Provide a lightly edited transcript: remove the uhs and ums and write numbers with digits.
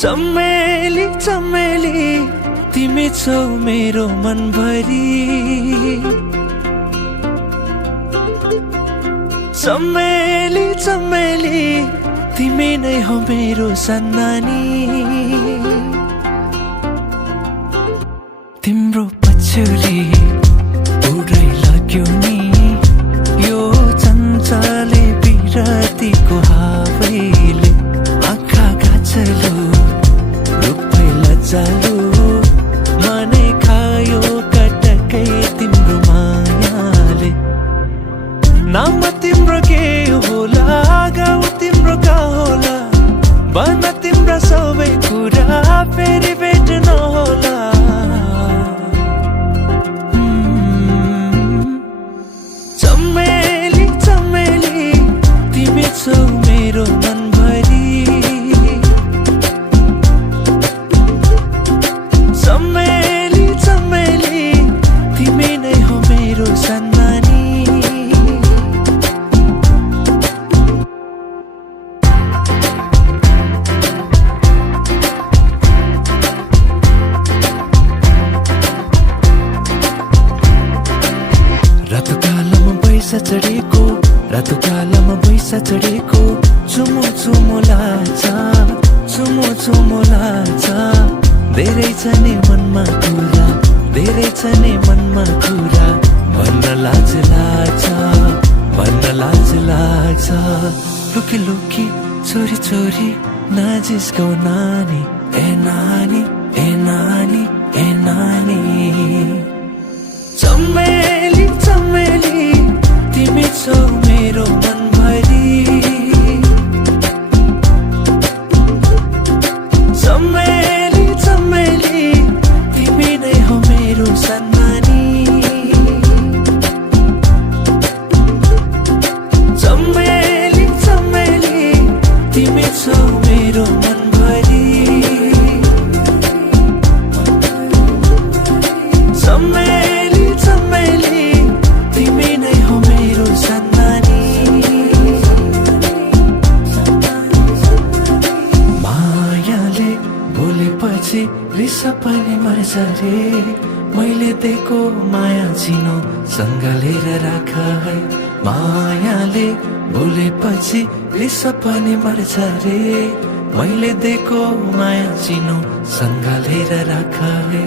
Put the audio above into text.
चमेली चमेली तिमी छौ मेरो मनभरि। चमेली चमेली तिमी नै हो मेरो सन्नानी। तिम्रो पछ्यौरी उडै लाग्यो नि यो चञ्चले बिरतीको हावैले। आँखा गाछलो रूपै लज्जालो मनै खायो कटकै तिम्रो मायाले। नाम तिम्रो के होला गाउँ तिम्रो कहाँ होला भन तिम्रा सबै कुरा फेरि भेट्न होला। चमेली चमेली तिमी छौ मेरो मनभरि। चमेली चमेली तिमी नै हो मेरो सन्नानी। रातो कालोमा बैसा चढेको रातो कालोमा बैसा चढेको चुमो चुमो लाग्छ चुमो चुमो लाग्छ। धेरै छ नि मनमा कुरा धेरै छ नि मनमा कुरा भन्न लाज लाग्छ भन्न लाज लाग्छ। लुकी लुकी छोरी छोरी नजिस्कौ नानी ए नानी ए नानी ए नानी। चमेली चमेली तिमी छौ मेरो मनभरि। चमेली चमेली तिमी नै हो मेरो सन्नानी। चमेली चमेली तिमी छौ मेरो मनभरि। चमेली चमेली तिमी नै हो मेरो सन्नानी। मायाले बोलेपछि रिस पनि मर्छ रे मैले दिएको माया चिनो सँग लिएर राख है। मायाले बोलेपछि रिस पनि मर्छ रे मैले दिएको माया चिनो सँग लिएर राख है।